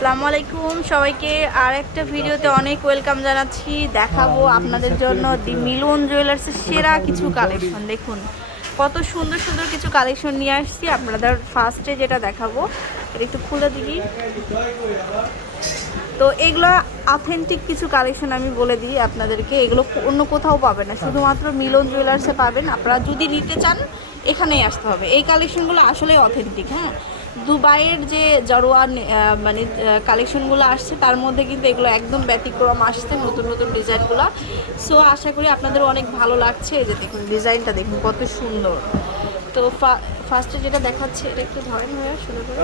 আসসালামু আলাইকুম সবাইকে আর একটা ভিডিওতে অনেক ওয়েলকাম জানাচ্ছি। দেখাবো আপনাদের জন্য দি মিলন জুয়েলার্সের সেরা কিছু কালেকশন। দেখুন, কত সুন্দর সুন্দর কিছু কালেকশন নিয়ে আসছি। আপনাদের ফার্স্টে যেটা দেখাবো, এটা একটু খুলে দিই তো এগুলো অথেন্টিক কিছু কালেকশন আমি বলে দিই আপনাদেরকে। এগুলো অন্য কোথাও পাবেন না। শুধুমাত্র মিলন জুয়েলার্সে পাবেন। আপনারা যদি নিতে চান, এখানেই আসতে হবে। এই কালেকশনগুলো আসলে অথেন্টিক হ্যাঁ? দুবাইয়ের যে জড়োয়া মানে কালেকশনগুলো আসছে তার মধ্যে কিন্তু এগুলো একদম ব্যতিক্রম আসছে নতুন নতুন ডিজাইনগুলো। সো আশা করি আপনাদের অনেক ভালো লাগছে। যে দেখুন ডিজাইনটা দেখুন কত সুন্দর। তো ফার্স্টে যেটা দেখাচ্ছে এটা একটু ধরেন ভাইয়া শুরু করে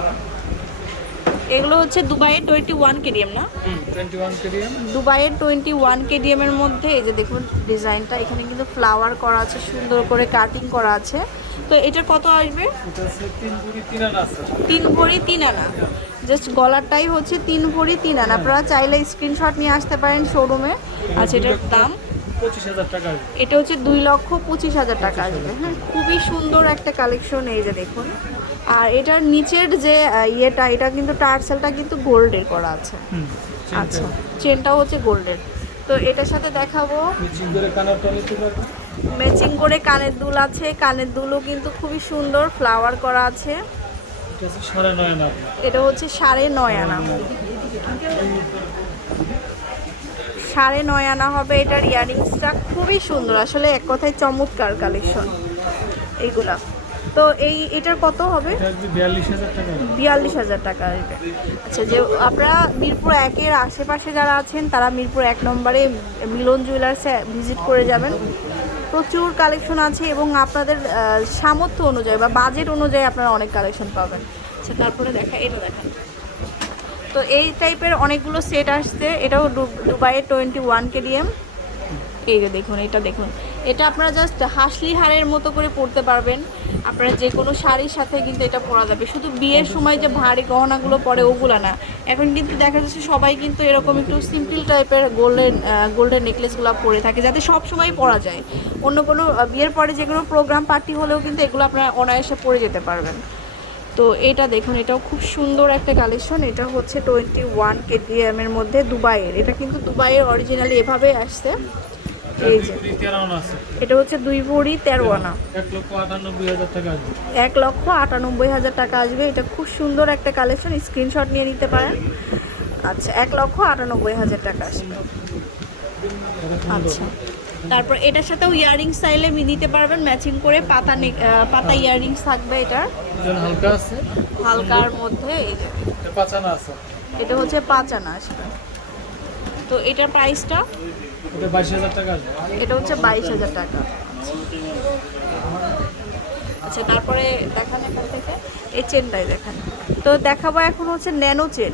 এগুলো হচ্ছে দুবাইয়ের টোয়েন্টি ওয়ান কেডিএম না দুবাইয়ের টোয়েন্টি ওয়ান কেডিএম এর মধ্যে এই যে দেখুন ডিজাইনটা এখানে কিন্তু ফ্লাওয়ার করা আছে সুন্দর করে কাটিং করা আছে। তো এটার কত আসবে? তিন ভরি তিন আনা জাস্ট গলারটাই হচ্ছে তিন ভরি তিন আনা। আপনারা চাইলে স্ক্রিনশট নিয়ে আসতে পারেন শোরুমে আচ্ছা এটার দাম? এটা হচ্ছে দুই লক্ষ পঁচিশ হাজার টাকা আসবে। হ্যাঁ খুবই সুন্দর একটা কালেকশন এই যে দেখুন। আর এটার নিচের যে ইয়েটা এটা কিন্তু টার্সেলটা কিন্তু গোল্ডের করা আছে। আচ্ছা চেনটাও হচ্ছে গোল্ডের। তো এটার সাথে দেখাবো। ম্যাচিং করে কানের দুল আছে। কানের দুলও কিন্তু খুবই সুন্দর ফ্লাওয়ার করা আছে। এটা হচ্ছে সাড়ে নয় আনা। এটা সাড়ে নয় আনা। হবে এটার ইয়ারিংসটা। খুবই সুন্দর আসলে এক কথায় চমৎকার কালেকশন এইগুলা। তো এই এটার কত হবে? বিয়াল্লিশ হাজার টাকা। আসবে আচ্ছা যে আপনারা মিরপুর একের আশেপাশে যারা আছেন তারা মিরপুর এক নম্বরে মিলন জুয়েলার্সে ভিজিট করে যাবেন। প্রচুর কালেকশন আছে এবং আপনাদের সামর্থ্য অনুযায়ী বা বাজেট অনুযায়ী আপনারা অনেক কালেকশন পাবেন। আচ্ছা তারপরে দেখা, এটা দেখান। তো এই টাইপের অনেকগুলো সেট আসছে। এটাও দুবাইয়ের টোয়েন্টি ওয়ান কেডিএম এই দেখুন, এটা দেখুন। এটা আপনারা জাস্ট হাসলি হারের মতো করে পরতে পারবেন। আপনারা যে কোনো শাড়ির সাথে কিন্তু এটা পরা যাবে। শুধু বিয়ের সময় যে ভারী গহনাগুলো পরে ওগুলো না। এখন কিন্তু দেখা যাচ্ছে সবাই কিন্তু এরকম একটু সিম্পল টাইপের গোল্ডেন গোল্ডেন নেকলেসগুলো পরে থাকে, যাতে সব সময় পরা যায়। অন্য কোনো বিয়ের পরে যে কোনো প্রোগ্রাম পার্টি হলেও কিন্তু এগুলো আপনারা অনায়াসে পরে যেতে পারবেন। তো এটা দেখুন, এটাও খুব সুন্দর একটা কালেকশন এটা হচ্ছে টোয়েন্টি ওয়ান কেডিএম এর মধ্যে দুবাইয়ের। এটা কিন্তু দুবাইয়ের অরিজিনালি এভাবে আসছে। এই যে। এটা হচ্ছে দুই ভরি তেরো আনা। এক লক্ষ আটানব্বই হাজার টাকা আসবে। এটা খুব সুন্দর একটা কালেকশন স্ক্রিনশট নিয়ে নিতে পারেন। আচ্ছা এক লক্ষ আটানব্বই হাজার টাকা আসবে। আচ্ছা। তারপর এটার সাথেও ইয়ারিংস চাইলে মি নিতে পারবেন। ম্যাচিং করে পাতা পাতা ইয়ারিংস থাকবে এটার। হালকা আছে। হালকার মধ্যে এই যে। এটা হচ্ছে পাঁচ আনা আসবে। তো এটার প্রাইসটা এটা হচ্ছে বাইশ হাজার টাকা। আচ্ছা তারপরে দেখান এখান থেকে। এই চেনটাই দেখান। তো দেখাবো এখন হচ্ছে ন্যানো চেন।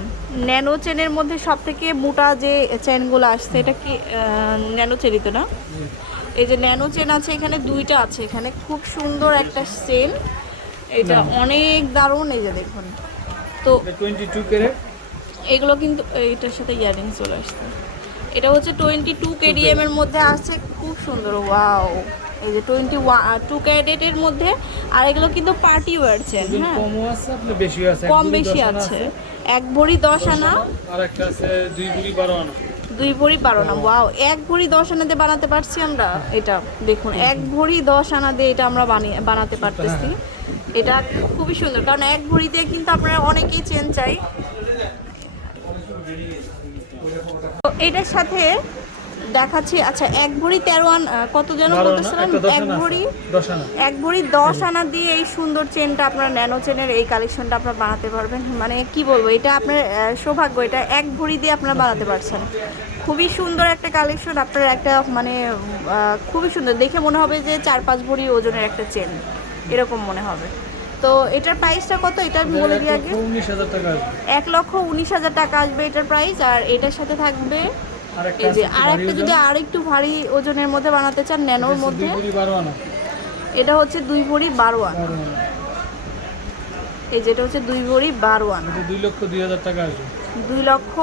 ন্যানো চেনের মধ্যে সব থেকে মোটা যে চেনগুলো আসছে এটা কি ন্যানো চেনই তো না? এই যে ন্যানো চেন আছে এখানে দুইটা আছে। এখানে খুব সুন্দর একটা চেন। এটা অনেক দারুণ এই যে দেখুন। তো এগুলো কিন্তু এইটার সাথে ইয়ারিং চলে আসছে। এটা হচ্ছে টোয়েন্টি টু কেডিএম এর মধ্যে আছে খুব সুন্দর ওয়াও এই যে টোয়েন্টি টু ক্যারেটের মধ্যে আর এগুলো কিন্তু পার্টি ওয়ার চেন হ্যাঁ। কম বেশি আছে। এক ভরি দশ আনা। দুই ভরি বারো আনা। ওয়াও এক ভরি দশ আনা দিয়ে বানাতে পারছি আমরা এটা দেখুন এক ভরি দশ আনা দিয়ে এটা আমরা বানিয়ে বানাতে পারতেছি। এটা খুবই সুন্দর কারণ এক ভরি দিয়ে কিন্তু আপনারা অনেকেই চেন চাই। এটার সাথে দেখাচ্ছি আচ্ছা এক ভরি তেরো আন কত যেন বারো বলতেছিলাম? এক ভরি এক ভরি দশ আনা দিয়ে এই সুন্দর চেনটা আপনার ন্যানো চেনের এই কালেকশনটা আপনারা বানাতে পারবেন। মানে কি বলব এটা আপনার সৌভাগ্য এটা এক ভরি দিয়ে আপনারা বানাতে পারছেন। খুবই সুন্দর একটা কালেকশন আপনার একটা মানে খুবই সুন্দর। দেখে মনে হবে যে চার পাঁচ ভরি ওজনের একটা চেন এরকম মনে হবে। তো এটার প্রাইসটা কত? এটা আমি বলে দিই আগে। এক লক্ষ উনিশ হাজার টাকা আসবে এটার প্রাইস আর এটার সাথে থাকবে এই যে আর একটা যদি আর একটু ভারী ওজনের মধ্যে বানাতে চান ন্যানোর মধ্যে। এটা হচ্ছে দুই ভরি বারো আনা। এই যেটা হচ্ছে দুই ভরি বারো আনা। দুই লক্ষ দুই হাজার টাকা আসবে। দুই লক্ষ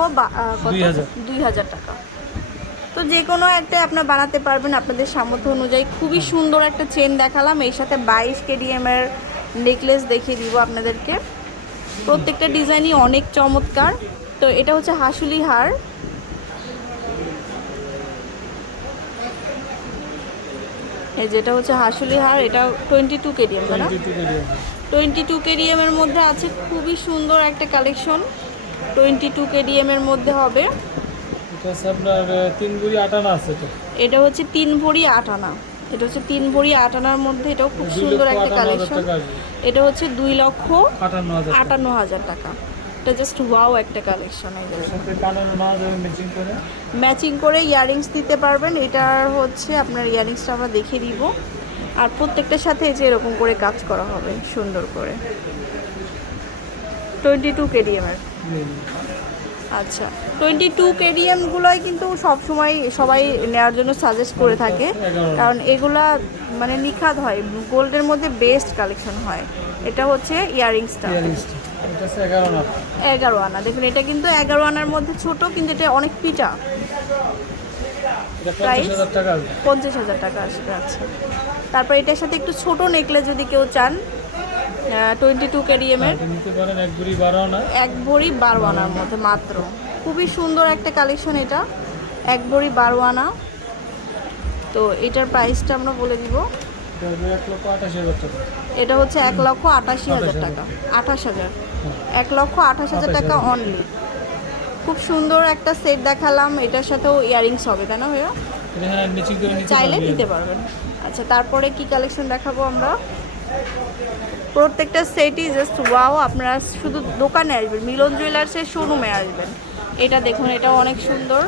দুই হাজার। টাকা। তো যে কোনো একটা আপনার বানাতে পারবেন আপনাদের সামর্থ্য অনুযায়ী। খুবই সুন্দর একটা চেন দেখালাম এর সাথে বাইশ কেডিএম এর নেকলেস দেখিয়ে দিব আপনাদেরকে। প্রত্যেকটা ডিজাইনই অনেক চমৎকার। তো এটা হচ্ছে হাসুলি হার। এই যেটা হচ্ছে হাসুলি হার এটা টোয়েন্টি টু কেডিএম না? Twenty two KDM. এর মধ্যে আছে খুবই সুন্দর একটা কালেকশন। টোয়েন্টি টু কেডিএম এর মধ্যে হবে। এটা হচ্ছে তিন গুড়ি আটানা আছে এটা হচ্ছে তিন ভরি আট আনা এটা হচ্ছে তিন ভরি আট আনার মধ্যে এটাও খুব সুন্দর একটা কালেকশন এটা হচ্ছে দুই লক্ষ আটান্ন হাজার টাকা। এটা জাস্ট ওয়াও একটা কালেকশন ম্যাচিং করে? ইয়ারিংস দিতে পারবেন। এটার হচ্ছে আপনার ইয়ারিংসটা আমরা দেখে দিব। আর প্রত্যেকটার সাথে যে এরকম করে কাজ করা হবে সুন্দর করে। টোয়েন্টি টু কেডিএমের। আচ্ছা। টোয়েন্টি টু কেডিএমগুলোই কিন্তু সবসময় সবাই নেওয়ার জন্য সাজেস্ট করে থাকে। কারণ এগুলা মানে নিখাত হয়। গোল্ডের মধ্যে বেস্ট কালেকশন হয়। এটা হচ্ছে ইয়ারিংসটা এগারো আনা। দেখুন এটা কিন্তু এগারো আনার মধ্যে ছোট কিন্তু এটা অনেক পিটা। এটা Price? পঞ্চাশ হাজার টাকা। আসবে পঞ্চাশ হাজার টাকা আসবে আচ্ছা। তারপর এটার সাথে একটু ছোট নেকলেস যদি কেউ চান টোয়েন্টি টু কেডিএমের এটা এক ভরি বারো আনার মধ্যে মাত্র। খুবই সুন্দর একটা কালেকশন এটা। এক ভরি বারো আনা। তো এটার প্রাইসটা আমরা বলে দিব। এটা হচ্ছে এক লক্ষ আটাশি হাজার টাকা। আঠাশ হাজার। হ্যাঁ। এক লক্ষ আঠাশ হাজার টাকা অনলি খুব সুন্দর একটা সেট দেখালাম। এটার সাথেও ইয়ারিংস হবে তাই না ভাইয়া? হ্যাঁ চাইলে। নিতে পারবেন। আচ্ছা তারপরে কি কালেকশন দেখাবো আমরা? প্রত্যেকটা সেটই জাস্ট ওয়াও আপনারা শুধু দোকানে আসবেন, মিলন জুয়েলার্সের শোরুমে আসবেন। এটা দেখুন, এটা অনেক সুন্দর।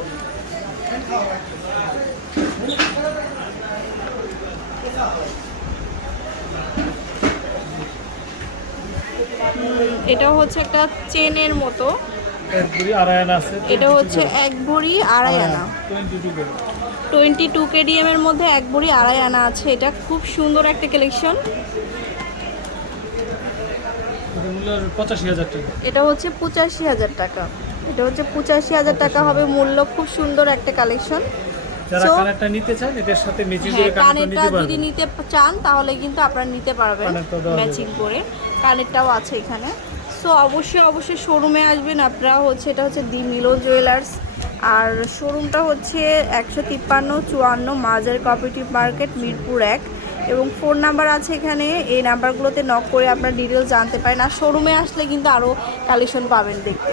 এটা হচ্ছে একটা চেনের মতো। এটা হচ্ছে এক ভরি আড়াই আনা। টোয়েন্টি টু কেডিএম এর মধ্যে এক ভরি আড়াই আনা আছে। এটা খুব সুন্দর একটা কালেকশন এটা হচ্ছে পঁচাশি হাজার টাকা। এটা হচ্ছে পঁচাশি হাজার টাকা হবে মূল্য খুব সুন্দর একটা কালেকশন যারা কানেরটা নিতে চান এটার সাথে ম্যাচিং হ্যাঁ করে কানেরটা কানেরটা যদি নিতে চান তাহলে কিন্তু আপনারা নিতে পারবেন। ম্যাচিং করে। কানেরটাও আছে এখানে। সো অবশ্যই অবশ্যই শোরুমে আসবেন। আপনারা হচ্ছে, এটা হচ্ছে দি মিলো জুয়েলার্স। আর শোরুমটা হচ্ছে একশো তিপ্পান্ন, চুয়ান্ন মাজার কপারেটিভ মার্কেট মিরপুর এক। এবং ফোন নাম্বার আছে এখানে। এই নাম্বারগুলোতে নক করে আপনার ডিটেলস জানতে পারেন। আর শোরুমে আসলে কিন্তু আরও কালেকশন পাবেন দেখতে।